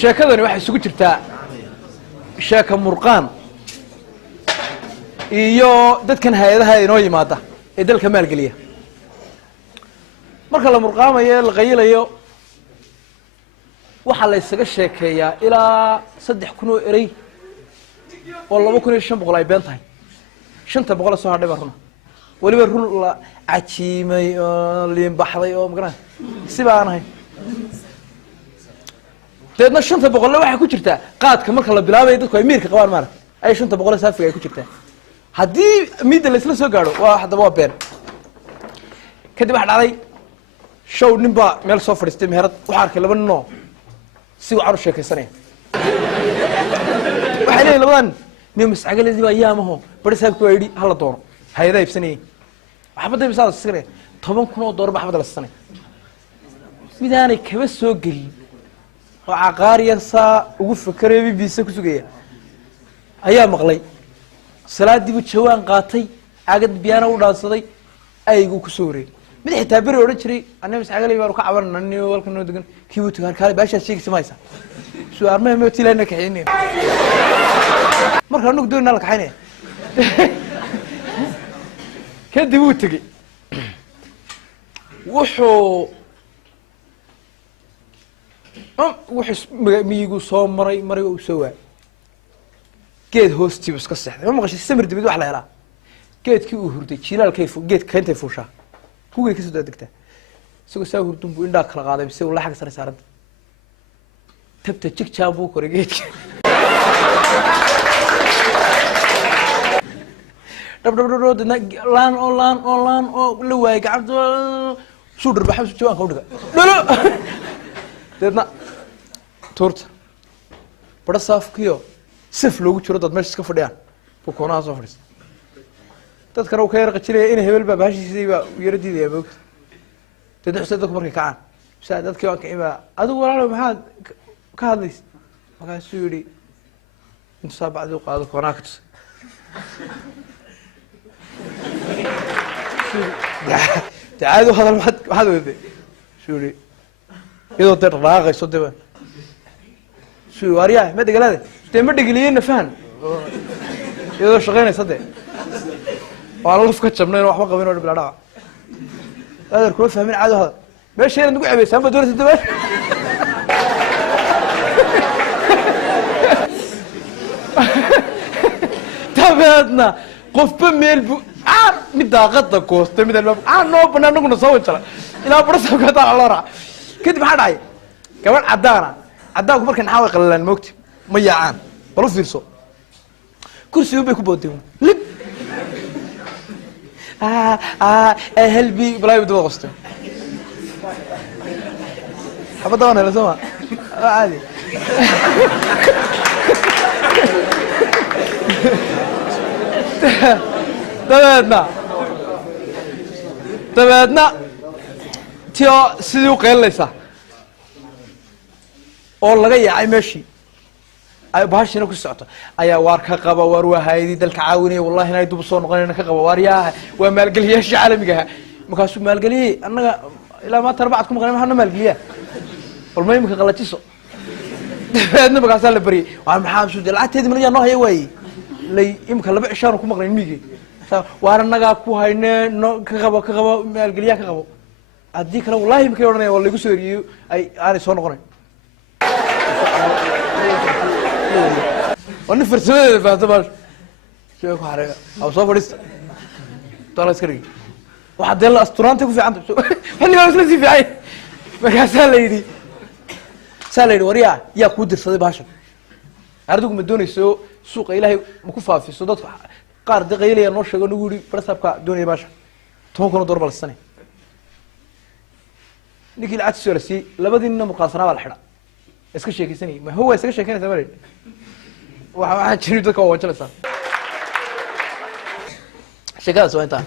sheekadani waxay isugu jirtaa sheeka murqaan iyo dadkan hay'adaha inoo yimaada ee dalka maalgeliya marka la murqaamayo la qaylayo waxa la isaga sheekeeyaa ilaa 3,000 oo eray oo 2,500 ay been tahay 500 soo hadhay barna waliba run la cajiimay oo liin baxday oo magaran sibaan ahay deedna 500 waxa ku jirta qaadka marka la bilaabay dadku ay miirka qabaan maar ay 500 saafiga ay ku jirtaa haddii midda la isla soo gaaro waa hadaba waa been kadib waxa dhacday show ninba meel soo fadhiistay meherad waxa arkay laba nin oo si wacan u sheekaysanaya waxay leeyihiin labadan nin mas'agaladii baa yaamaho bari saabku waa yidhi hala doono hay'adaha ibsanayeen waxba day misaal iskare 10,000 oo doolar waxba la sanay midaanay kaba soo gelin oo caqaariya saa ugu fakarey BBC ku sugaya ayaa maqlay salaadii buu jawaan qaatay agad biyana u dhaansaday aygu ku soo wareey mid xitaa bari oran jiray annaga mas'agalay baan ka cabananay walka noo degan kiibu tagaan kale baasha sheegi samaysa su'aal ma ma tilayna ka xineen marka anu doonaa la kaxaynay kadib uu tagay wuxuu miyigu soo maray uu soo waay geed hoostiiba iska seexday ma maqashay samir dibid wax la helaa geedkii uu hurday jilaalkay geedka keentay fuushaa kuway ka soo degtaa isagoo saa hurdun buu indhaa kala qaaday mise la xag sare saaranta tabta jigjaab buu koray geedka dab laan oo la waayay gacanta suu dhirbaxay jawaanka u dhiga dhalo deedna tuurta bada saafkiyo sif loogu jiro dad meesha iska fadhiyaan buu koonaha soo fadhiista dadkana uu ka yar qajinaya in hebel baa baashiisay baa yara diidaya moogta dadna xusay dadku markay kacaan saa dadkii waan kicin baa adigu walaalo maxaad ka hadlaysa markaasuu yidhi intu saa bacdi u qaado koonaha ka tusay caadi u hadal maxaad weyday suu yidhi iyadoo dee dhaqaaqayso dee suu waaryahay ma degalaade dee ma dhegeliyeena fahan iyadoo shaqaynaysa dee waa laf ka jabnayn waxba qabin oo bilaa dhaca adeer kuma fahmin caadi u hadal meesha inaad nagu ceebaysaan ba doonaysa dee dabeedna qofba meel buu mid daaqada goostay mid albaab noo banaan naguna soo wajala ilaa barasabka taa loo raac kadib maxaa dhacay gabadh cadaanku markay naxaa way qalalaan moogti ma yaacaan bal u fiirso kursigu bay ku boodeen lib helbi balay daba qoostay xabada wana la soo caadi dabeedna tio sidii u qeylinaysaa oo laga yaacay meeshii ay bahashina ku socoto ayaa waar ka qaba waar waa hay'adii dalka caawinaya wallahi inay dib soo noqonayna ka qaba waar yaa waa maalgeliyaasha caalamiga ah markaasuu maalgeliyay annaga ilaa maanta 4 ku maqnay maxaa maalgeliyaa walma imika qalajiso dabeedna markaasaa la bariyay waa maxaa soo lacagteedii mana noo haya waayey lay imika 2 cishaan ku maqnay migi waar annaga ku haynee ka qabo maalgeliyaa ka qabo haddii kale wallahi imika odhanaya waa lagu soo eriyay ay aanay soo noqonayn وانا فرسمه فاهمه شو حرقه او سو فريست طلع اسكري واحد يلا استرانتك في عنده خلي بالك لسي في عين ما ساليدي وريا يا كودر صدي باشا ardaygu ma doonayso suuqa ilaahay ma ku faafiso dadka qaar daqaylaya noo sheego nagu yiri farsabka doonay baasha 10,000 doolar balsane ninkii lacag soo rasii labadiina muqaasana baa la xidha iska sheekaysanay ma huwa iska sheekaynaysa maray waxa jiri dadka oo wajalasa sheekada soo inta